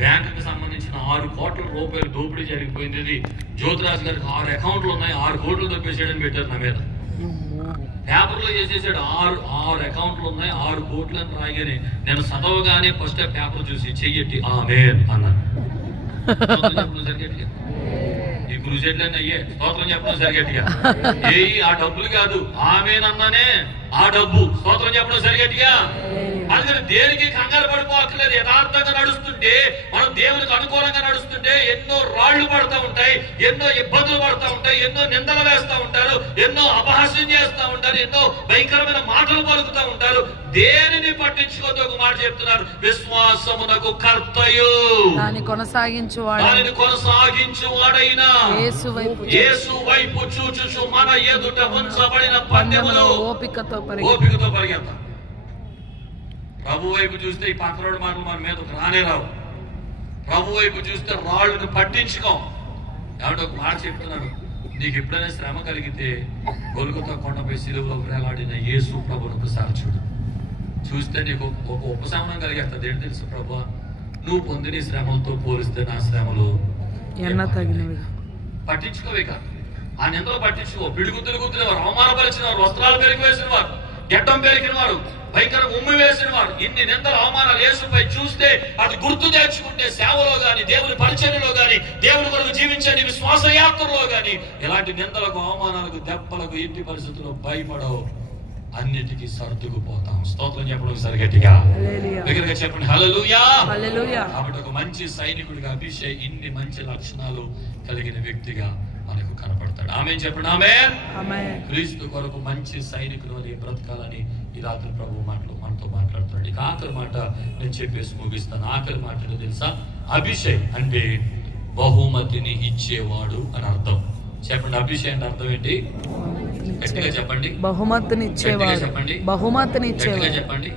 బ్యాంకుకి సంబంధించిన 6 కోట్ల రూపాయలు దోపిడీ జరిగిపోయింది. ఇది జ్యోతిరాజు గారికి 6 అకౌంట్లు ఉన్నాయి, 6 కోట్లు తప్పేసాడని పెట్టారు నా మీద. పేపర్లో చేసేసాడు. 6 అకౌంట్లు ఉన్నాయి, 6 కోట్లు అని రాయగానే నేను చదవగానే ఫస్ట్ పేపర్ చూసి చెయ్యట్టి ఆమేన్ అన్నాను. సరిగట్టిగా ఈ క్రూజెడ్లన్నీ అయ్యే స్తోత్రం చెప్పడం సరిగట్టిగా ఆ డబ్బులు కాదు ఆమేన్ అన్నానే, ఆ డబ్బు స్తోత్రం చెప్పడం సరిగట్టిగా. అందుకని దేనికి కంగారు పడిపోవట్లేదు. యథార్థంగా నడుస్తుంటే, మనం దేవునికి అనుకూలంగా నడుస్తుంటే ఎన్నో రాళ్లు పడతా ఉంటాయి, ఎన్నో ఇబ్బందులు పడతా ఉంటాయి, ఎన్నో నిందలు వేస్తా ఉంటారు, ఎన్నో అపహాస్యం చేస్తా ఉంటారు, ఎన్నో భయంకరమైన మాటలు పలుకుతా ఉంటారు. దేనిని పట్టించుకోవద్దు. ఒక మాట చెప్తున్నారు, విశ్వాసమునకు కర్తయు దాన్ని కొనసాగించువాడైనా యేసు వైపు చూచుచు మన ఎదుట ఉంచబడిన పందెములో ఓపికతో పరిగెత్తాలి. ప్రభు వైపు చూస్తే ఈ పక్కరోడు మాటలు మన మీద రానే రావు. ప్రభు వైపు చూస్తే రాళ్ళను పట్టించుకోం. కాబట్టి ఒక మాట చెప్తున్నాను, నీకు ఎప్పుడైనా శ్రమ కలిగితే గొల్గొతా కొండపై సిలువలో వేలాడిన యేసు ప్రభువును ఒకసారి చూడు. చూస్తే నీకు ఒక ఉపశమనం కలిగేస్తుంది. ఏంటి తెలుసు, ప్రభు నువ్వు పొందిన శ్రమలతో పోలిస్తే నా శ్రమలు పట్టించుకోవే కాదు. ఆ నిందలు పట్టించుకో. పిడుగుతులు గుర్తులేవారు, అవమానపరిచిన వారు, వస్త్రాలు పెరిగి వేసిన వారు, గడ్డం పెరిగిన వారు, భయంకర ఉమ్మి వేసిన వారు, ఇన్ని నిందలు అవమానాలు యేసుపై చూస్తే అది గుర్తు తెచ్చుకుంటే సేవలో గాని, దేవుని పరిచర్యలో గాని, దేవుని కొరకు జీవించే విశ్వాస యాత్రలో గాని ఇలాంటి నిందలకు, అవమానాలకు, దెబ్బలకు ఇంటి పరిస్థితుల్లో భయపడవు, అన్నిటికీ సర్దుకుపోతాం. స్తోత్రం చెప్పడం సరిగట్టిగా దగ్గరగా చెప్పండి హల్లెలూయా. కాబట్టి ఒక మంచి సైనికుడిగా అభిషేక్ ఇన్ని మంచి లక్షణాలు కలిగిన వ్యక్తిగా మనకు కనపడతాడు. ఆమేన్ చెప్పండి. ఆమేన్. క్రీస్తు కొరకు మంచి సైనికులు అని బ్రతకాలని ఈ రాత్రి ప్రభు మనతో మాట్లాడుతున్నాడు. ఇక ఆఖరి మాట నేను చెప్పేసి ముగిస్తాను. ఆఖరి మాట తెలుసా? అభిషేక్ అంటే బహుమతిని ఇచ్చేవాడు అని అర్థం. చెప్పండి, అభిషేక్ అంటే అర్థం ఏంటి? గట్టిగా చెప్పండి. బహుమతిని ఇచ్చేవాడు. చెప్పండి. బహుమతిని ఇచ్చేవాడు. చెప్పండి.